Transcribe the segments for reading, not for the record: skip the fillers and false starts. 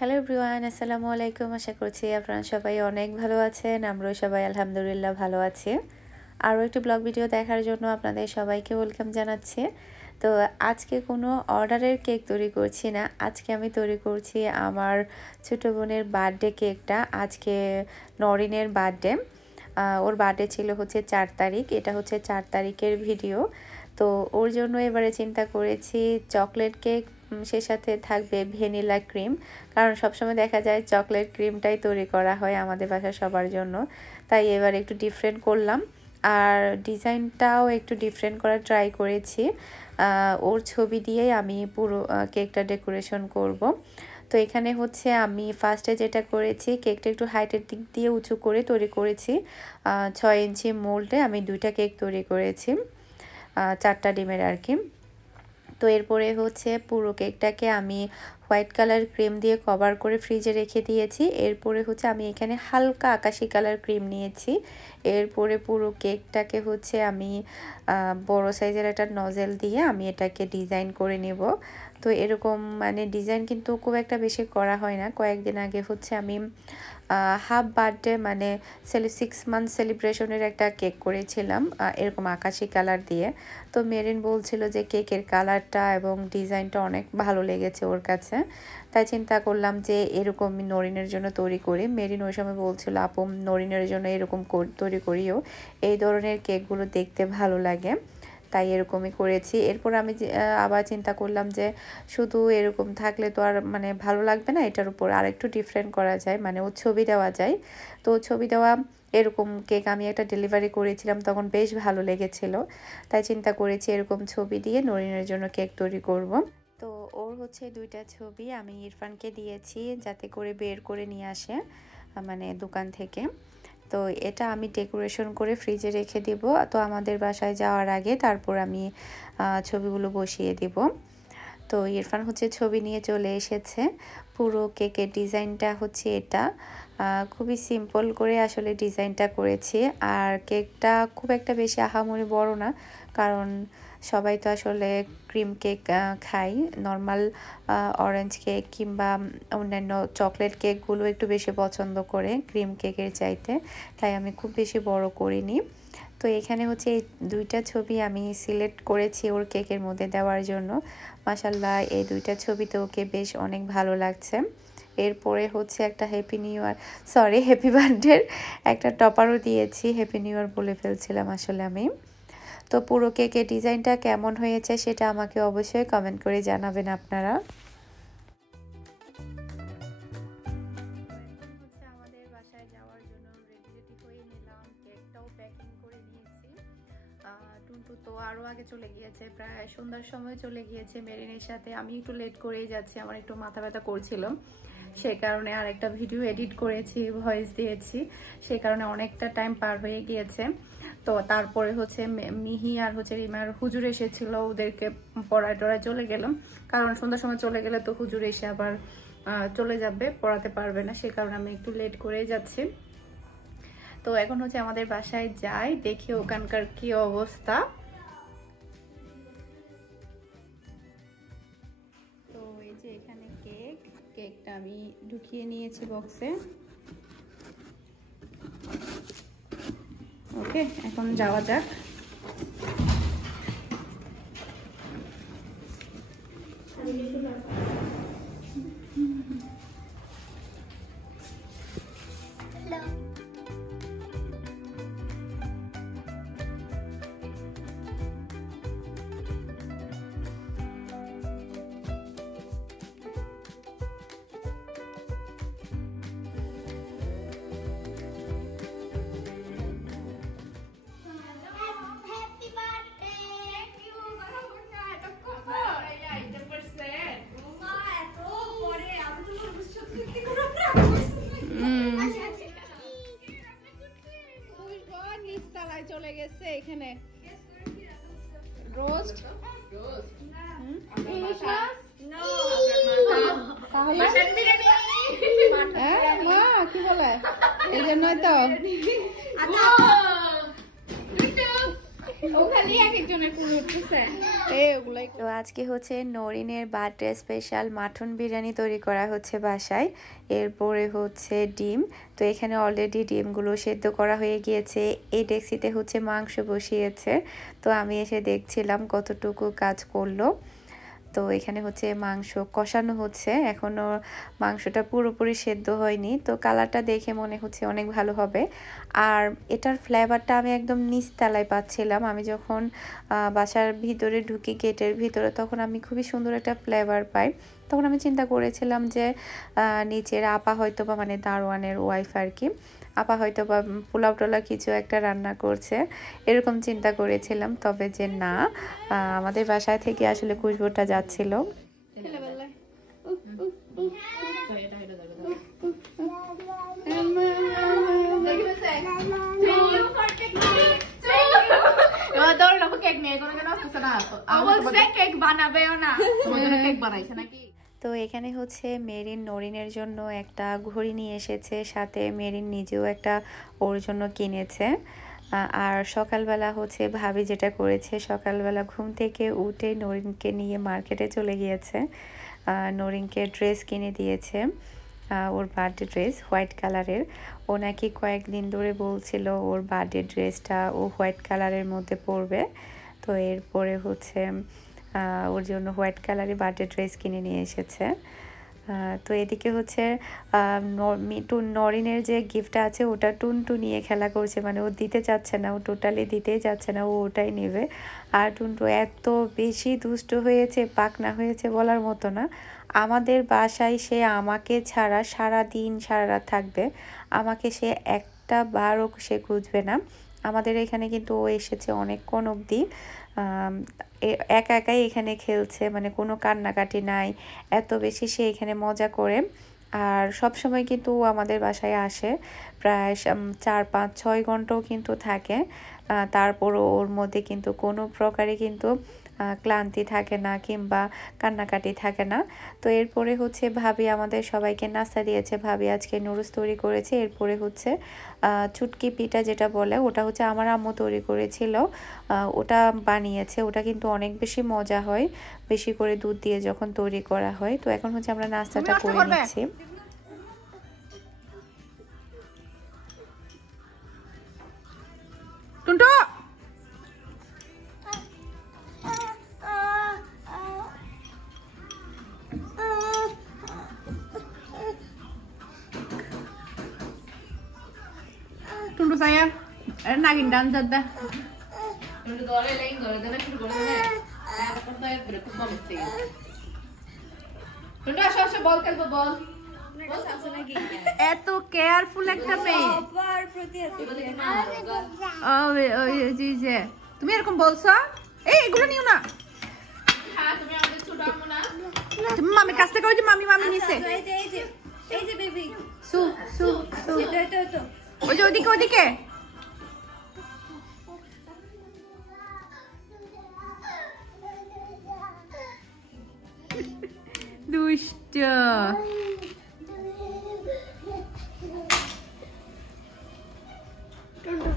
Hello everyone, আসসালামু আলাইকুম। আশা করছি আপনারা সবাই অনেক ভালো আছেন। আমরাও সবাই আলহামদুলিল্লাহ ভালো আছি। আরও একটি ব্লগ ভিডিও দেখার জন্য আপনাদের সবাইকে ওয়েলকাম জানাচ্ছি। তো আজকে কোনো অর্ডারের কেক তৈরি করছি না, আজকে আমি তৈরি করছি আমার ছোটো বোনের বার্থডে কেকটা। আজকে নরিনের বার্থডে, ওর বার্থডে ছিল হচ্ছে 4 তারিখ। এটা হচ্ছে 4 তারিখের ভিডিও। তো ওর জন্য এবারে চিন্তা করেছি চকলেট কেক, সে সাথে থাকবে ভ্যানিলা ক্রিম, কারণ সবসময় দেখা যায় চকলেট ক্রিমটাই তৈরি করা হয় আমাদের বাসার সবার জন্য। তাই এবার একটু ডিফারেন্ট করলাম, আর ডিজাইনটাও একটু ডিফারেন্ট করার ট্রাই করেছি। ওর ছবি দিয়েই আমি পুরো কেকটা ডেকোরেশন করব। তো এখানে হচ্ছে আমি ফার্স্টে যেটা করেছি, কেকটা একটু হাইটের দিক দিয়ে উঁচু করে তৈরি করেছি। 6 ইঞ্চি মোল্ডে আমি 2টা কেক তৈরি করেছি, 4টা ডিমের আর কি। তো এরপরে হচ্ছে পুরো কেকটাকে আমি হোয়াইট কালার ক্রিম দিয়ে কভার করে ফ্রিজে রেখে দিয়েছি। এরপরে হচ্ছে আমি এখানে হালকা আকাশি কালার ক্রিম নিয়েছি। এরপরে পুরো কেকটাকে হচ্ছে আমি বড় সাইজের একটা নজেল দিয়ে আমি এটাকে ডিজাইন করে নেব। তো এরকম মানে ডিজাইন কিন্তু খুব একটা বেশি করা হয় না। কয়েকদিন আগে হচ্ছে আমি হাফ বার্থডে মানে 6 মান্থ সেলিব্রেশনের একটা কেক করেছিলাম এরকম আকাশি কালার দিয়ে। তো মেরিন বলছিল যে কেকের কালারটা এবং ডিজাইনটা অনেক ভালো লেগেছে ওর কাছে। তাই চিন্তা করলাম যে এরকম নরিনের জন্য তৈরি করি। মেরিন ওই সময় বলছিল আপু নরিনের জন্য এরকম তৈরি করিও, এই ধরনের কেকগুলো দেখতে ভালো লাগে, তাই এরকমই করেছি। এরপর আমি আবার চিন্তা করলাম যে শুধু এরকম থাকলে তো আর মানে ভালো লাগবে না, এটার উপর আরেকটু ডিফারেন্ট করা যায়, মানে ও ছবি দেওয়া যায়। তো ছবি দেওয়া এরকম কেক আমি একটা ডেলিভারি করেছিলাম, তখন বেশ ভালো লেগেছিল। তাই চিন্তা করেছি এরকম ছবি দিয়ে নরিনের জন্য কেক তৈরি করব। তো ওর হচ্ছে 2টা ছবি আমি ইরফানকে দিয়েছি যাতে করে বের করে নিয়ে আসে মানে দোকান থেকে। তো এটা আমি ডেকোরেশন করে ফ্রিজে রেখে দিব। তো আমাদের বাসায় যাওয়ার আগে তারপর আমি ছবিগুলো বসিয়ে দিব। তো ইরফান হচ্ছে ছবি নিয়ে চলে এসেছে। পুরো কেকের ডিজাইনটা হচ্ছে এটা, খুবই সিম্পল করে আসলে ডিজাইনটা করেছি। আর কেকটা খুব একটা বেশি আহামরি বড় না, কারণ সবাই তো আসলে ক্রিম কেক খাই, নর্মাল অরেঞ্জ কেক কিংবা অন্যান্য চকলেট কেকগুলো একটু বেশি পছন্দ করে ক্রিম কেকের চাইতে। তাই আমি খুব বেশি বড় করিনি। তো এখানে হচ্ছে এই 2টা ছবি আমি সিলেক্ট করেছি ওর কেকের মধ্যে দেওয়ার জন্য। মাশাআল্লাহ এই 2টা ছবিতে ওকে বেশ অনেক ভালো লাগছে। এরপরে হচ্ছে একটা হ্যাপি বার্থডের একটা টপারও দিয়েছি, হ্যাপি নিউ ইয়ার বলে ফেলছিলাম আসলে আমি। তো পুরো কেকের ডিজাইনটা কেমন হয়েছে সেটা আমাকে অবশ্যই কমেন্ট করে জানাবেন আপনারা। আমাদের বাসায় যাওয়ার জন্য রেডি হয়ে নিলাম, কেকটাও প্যাকিং করে নিয়েছি। টুনটু তো আরও আগে চলে গিয়েছে, প্রায় সন্ধ্যার সময় চলে গিয়েছে মেরিনের সাথে। আমি একটু লেট করেই যাচ্ছি, আমার একটু মাথা ব্যথা করছিল, সেই কারণে আর একটা ভিডিও এডিট করেছি, ভয়েস দিয়েছি, সেই কারণে অনেকটা টাইম পার হয়ে গিয়েছে। তো তারপরে হচ্ছে মিহি আর হচ্ছে রিমার হুজুর এসেছিল, ওদেরকে পড়ায় টড়ায় চলে গেলাম, কারণ সন্ধ্যার সময় চলে গেলে তো হুজুর এসে আবার চলে যাবে, পড়াতে পারবে না, সে কারণে আমি একটু লেট করেই যাচ্ছি। তো এখন হচ্ছে আমাদের বাসায় যাই, দেখি ওখানকার কি অবস্থা। তো এই যে এখানে কেকটা আমি ঢুকিয়ে নিয়েছি বক্সে। ওকে, এখন যাওয়া যাক। চলে গেছে এখানে রোস্ট কি বলে, এই জন্যই তো তো আজকে হচ্ছে নরিনের বার্থডে স্পেশাল মাটন বিরিয়ানি তৈরি করা হচ্ছে বাসায়। এরপরে হচ্ছে ডিম, তো এখানে অলরেডি ডিমগুলো সেদ্ধ করা হয়ে গিয়েছে। এই ডেক্সিতে হচ্ছে মাংস বসিয়েছে, তো আমি এসে দেখছিলাম কতটুকু কাজ করলো। তো এখানে হচ্ছে মাংস কষানো হচ্ছে, এখনও মাংসটা পুরোপুরি সেদ্ধ হয়নি, তো কালারটা দেখে মনে হচ্ছে অনেক ভালো হবে। আর এটার ফ্লেভারটা আমি একদম নিচতলায় পাচ্ছিলাম। আমি যখন বাসার ভিতরে ঢুকি গেটের ভিতরে, তখন আমি খুবই সুন্দর একটা ফ্লেভার পাই। তখন আমি চিন্তা করেছিলাম যে নিচের আপা হয়তো বা মানে দারোয়ানের ওয়াইফ আর কি, আপা হয়তো বা পোলাও টোলা কিছু একটা রান্না করছে, এরকম চিন্তা করেছিলাম। তবে যে না, আমাদের বাসায় থেকে আসলে খুশবুটা যাচ্ছিল। তো এখানে হচ্ছে মেরিন নরিনের জন্য একটা ঘড়ি নিয়ে এসেছে, সাথে মেরিন নিজেও একটা ওর জন্য কিনেছে। আর সকালবেলা হচ্ছে ভাবি যেটা করেছে, সকালবেলা ঘুম থেকে উঠে নরিনকে নিয়ে মার্কেটে চলে গিয়েছে। নরিনকে ড্রেস কিনে দিয়েছে, ওর বার্থডে ড্রেস হোয়াইট কালারের। ও নাকি কয়েকদিন ধরে বলছিল ওর বার্থডে ড্রেসটা ও হোয়াইট কালারের মধ্যে পরবে। তো এরপরে হচ্ছে ওর জন্য হোয়াইট কালারের বার্থডে ড্রেস কিনে নিয়ে এসেছে। তো এদিকে হচ্ছে নরিনের যে গিফটটা আছে ওটা টুনটু নিয়ে খেলা করছে, মানে ও দিতে চাচ্ছে না, ও টোটালি দিতেই চাচ্ছে না, ও ওটাই নেবে। আর টুনটু এত বেশি দুষ্ট হয়েছে, পাকনা হয়েছে বলার মতো না। আমাদের বাসায় সে আমাকে ছাড়া সারা দিন সারা রাত থাকবে, আমাকে সে একটা বারও সে খুঁজবে না। আমাদের এখানে কিন্তু ও এসেছে অনেকক্ষণ অবধি, একা একাই এখানে খেলছে, মানে কোনো কান্নাকাটি নাই, এত বেশি সে এখানে মজা করে। আর সব সময় কিন্তু ও আমাদের বাসায় আসে, প্রায় 4, 5, 6 ঘন্টাও কিন্তু থাকে। তারপরও ওর মধ্যে কিন্তু কোনো প্রকারে কিন্তু ক্লান্তি থাকে না কিংবা কান্নাকাটি থাকে না। তো এরপরে হচ্ছে ভাবি আমাদের সবাইকে নাস্তা দিয়েছে, ভাবি আজকে নুডলস তৈরি করেছে। এরপরে হচ্ছে চুটকি পিঠা যেটা বলে, ওটা হচ্ছে আমার আম্মু তৈরি করেছিল, ওটা বানিয়েছে। ওটা কিন্তু অনেক বেশি মজা হয়, বেশি করে দুধ দিয়ে যখন তৈরি করা হয়। তো এখন হচ্ছে আমরা নাস্তাটা করে নিচ্ছি। Tuntu Tuntu saya nagin dan jadda Tuntu দরে লাইন ধরে দেবে শুরু করে দেবে তারপর তো ব্রেক করতে হবে। টুনটু আসো আসো বল খেলবো, বল এত কেয়ারফুল একটা মেয়ে, তুমি এরকম বলছো? এই এগুলো নিও না, মামি কাছ থেকে ওই যে মামি নিছে, ওই যে ওদিকে ওদিকে দুষ্ট।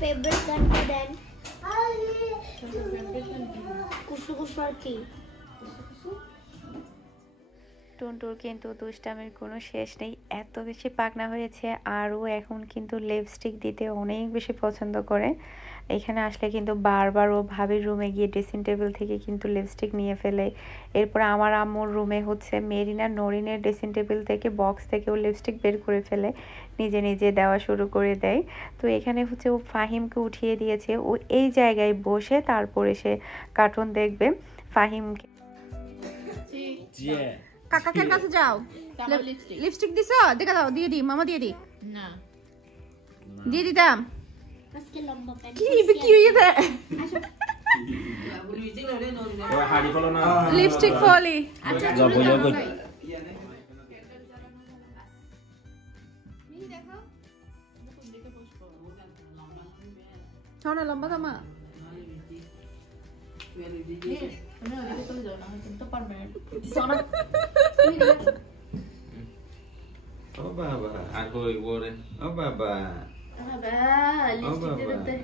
Favorite country then? Kusu kusu arki. টুনটুর কিন্তু দুষ্টামের কোনো শেষ নেই, এত বেশি পাকনা হয়েছে। আর ও এখন কিন্তু লিপস্টিক দিতে অনেক বেশি পছন্দ করে। এখানে আসলে কিন্তু বারবার ও ভাবির রুমে গিয়ে ড্রেসিং টেবিল থেকে কিন্তু লিপস্টিক নিয়ে ফেলে। এরপর আমার আম্মুর রুমে হচ্ছে মেরিনা নরিনের ড্রেসিং টেবিল থেকে বক্স থেকে ও লিপস্টিক বের করে ফেলে, নিজে নিজে দেওয়া শুরু করে দেয়। তো এখানে হচ্ছে ও ফাহিমকে উঠিয়ে দিয়েছে, ও এই জায়গায় বসে তারপরে সে কার্টুন দেখবে। ফাহিমকে কাকাকের কাছে যাও, লিপস্টিক দিছো? দেখা দাও, দিয়ে দি, মামা দিয়ে দি না, দিয়ে দিতাম। আজকে লম্বা প্যান্ট কি হইছে? লিপস্টিক ফলি আচ্ছা না লম্বা জামা Oh baba, aku iburin. Oh baba. Oh baba.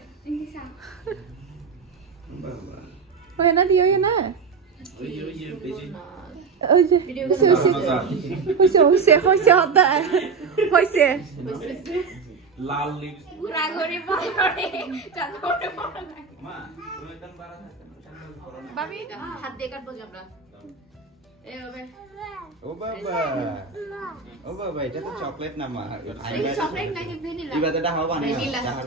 হয় না দিও না ওই যে বেশি ওই যে হইছে হতা হইছে লাল লিপস ঘুরা ঘুরি পরে চাঁদরে মা তুমি একদম পারা থাকো বাবি হাত দিয়ে কাটবো আমরা এ হবে ও বাবা এটা তো চকলেট না মা চকলেট নাকি ভ্যানিলা ইবাতে ডাহাও বানাই না ডাহাও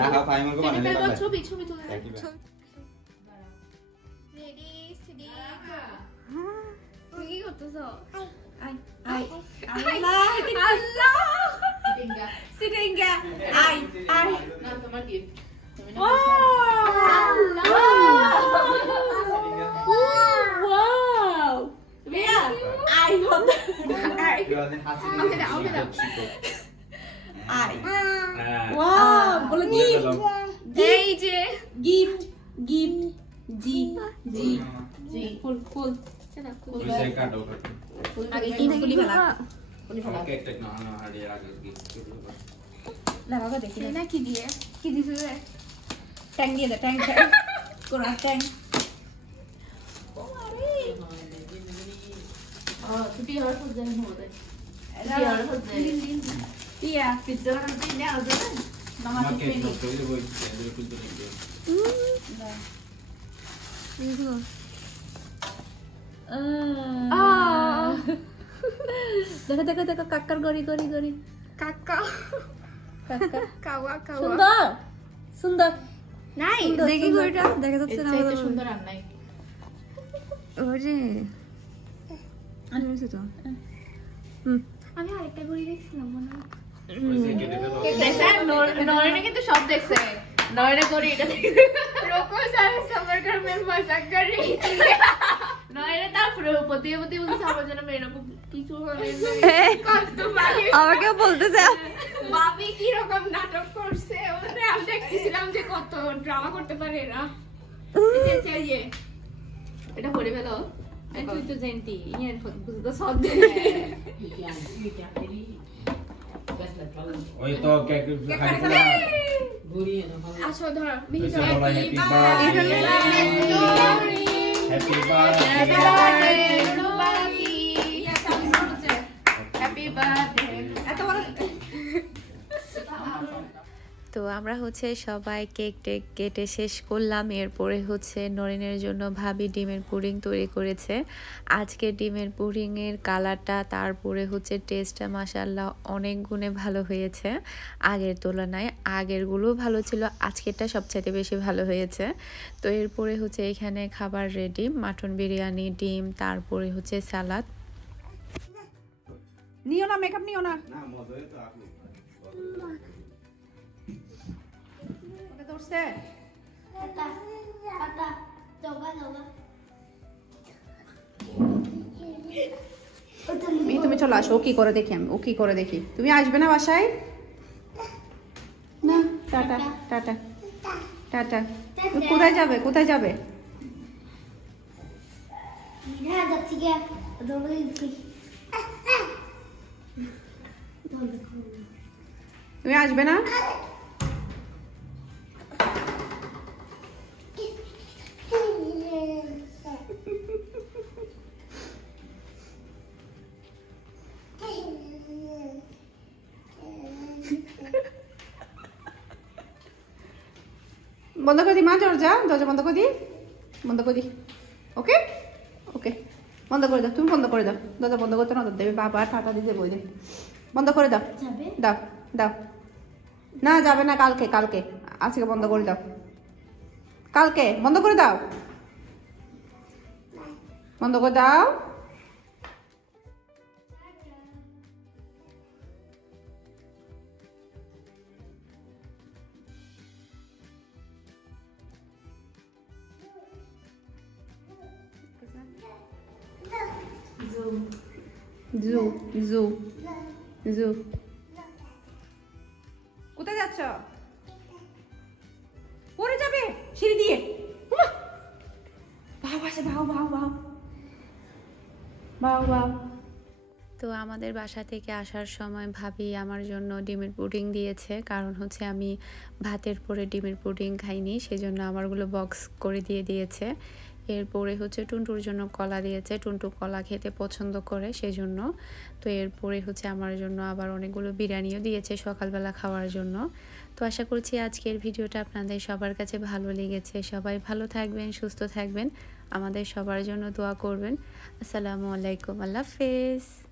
ডাহাও ফাইমার কো বানাই না ছবি তুলে রেডি স্টেডি তুমি কি করতেছো আই আল্লাহ আল্লাহ সিটিংগা আই না তোমার gift Wow! Mia, I want Wow, বলো gift. এই যে gift. জি ফুল ওই সে কাটো আগে কি ফুলি ফেলা কেক টেক না না আরে আগে গিফট দাঁড়াও দেখি না কি দিয়ে কি দিছে রে ট্যাং দিয়ে দে ট্যাং কোরা ট্যাং ছুটি হওয়ার পর জানি হবে ইয়া পিজ্জা বানাতে না হবে না মামা আমাকে একটু করে বই ক্যান্ডেল খুলতে দিও দেখো কাকার গড়ি কাকা কাওয়া কাওয়া সুন্দর নাই দেখি ঘড়িটা দেখা যাচ্ছে না এটা সুন্দর আর নাই ওরে আনছে তো আমি আরেকটা ঘড়ি দেখছিলাম মনে হয় ওই সে কেটে ফেলো দেখছে নয়নে কিন্তু সব দেখছে নয়নে গড়ি এটা रोको सारे सबर कर मैं मजाक कर रही थी নয়নে তারপরে পতি বলতে আমার জন্য এরকম কিছু হবে আমাকে বলতেছে ভাবি কি রকম নাটক করছে ওরে আমি দেখছিলাম যে কত ড্রামা করতে পারে এরা এই এটা পড়ে ফেলো তুই তো জানতি ইয়ার বুঝতে তো সব দে ওই তো কেক খাই আসো ধর বেশি বলা হ্যাপি বার্থডে হ্যাপি বার্থডে এত বড় তো আমরা হচ্ছে সবাই কেক টেক কেটে শেষ করলাম। এরপরে হচ্ছে নরিনের জন্য ভাবি ডিমের পুডিং তৈরি করেছে। আজকে ডিমের পুডিংয়ের কালারটা তারপরে হচ্ছে টেস্টটা মাশাআল্লাহ অনেক গুণে ভালো হয়েছে আগের তুলনায়। আগেরগুলো ভালো ছিল, আজকেরটা সবচাইতে বেশি ভালো হয়েছে। তো এরপরে হচ্ছে এখানে খাবার রেডি, মাটন বিরিয়ানি, ডিম, তারপরে হচ্ছে সালাদ। নিও না মেকআপ নিও না না মজাই তো আপনি ওটা ধরছে पाता पाता जोगा जोगा তুমি চলে আসো, ও কি করে দেখি আমি, ও কি করে দেখি। তুমি আসবে না বাসায়? না টাটা টাটা টাটা। কোথায় যাবে কোথায় যাবে? इधर दच्ची गया दोगे তুমি আসবে না? বন্ধ করে দি মা, দরজা দরজা বন্ধ করে দি, বন্ধ করে দি। ওকে ওকে বন্ধ করে দাও, তুমি বন্ধ করে দাও। দরজা বন্ধ করতে নজর দেবে বাবা, টাটা দিতে বই দে। বন্ধ করে দাও যাবে দাও দাও। না যাবে না, কালকে কালকে, আজকে বন্ধ করে দাও, কালকে বন্ধ করে দাও, বন্ধ করে দাও। জু জু জু কোথায় যাচ্ছ? পড়ে যাবে সিঁড়ি দিয়ে। ভাও আসে, ভাও ভাও ভাও ভাও ভাও তো আমাদের বাসা থেকে আসার সময় ভাবি আমার জন্য ডিমের পুডিং দিয়েছে, কারণ হচ্ছে আমি ভাতের পরে ডিমের পুডিং খাইনি, সেজন্য আমারগুলো বক্স করে দিয়েছে। এরপরে হচ্ছে টুনটুর জন্য কলা দিয়েছে, টুনটু কলা খেতে পছন্দ করে সেজন্য। তো এরপরে হচ্ছে আমার জন্য আবার অনেকগুলো বিরিয়ানিও দিয়েছে সকালবেলা খাওয়ার জন্য। তো আশা করছি আজকের ভিডিওটা আপনাদের সবার কাছে ভালো লেগেছে। সবাই ভালো থাকবেন, সুস্থ থাকবেন, আমাদের সবার জন্য দোয়া করবেন। আসসালামু আলাইকুম, আল্লাহ হাফেজ।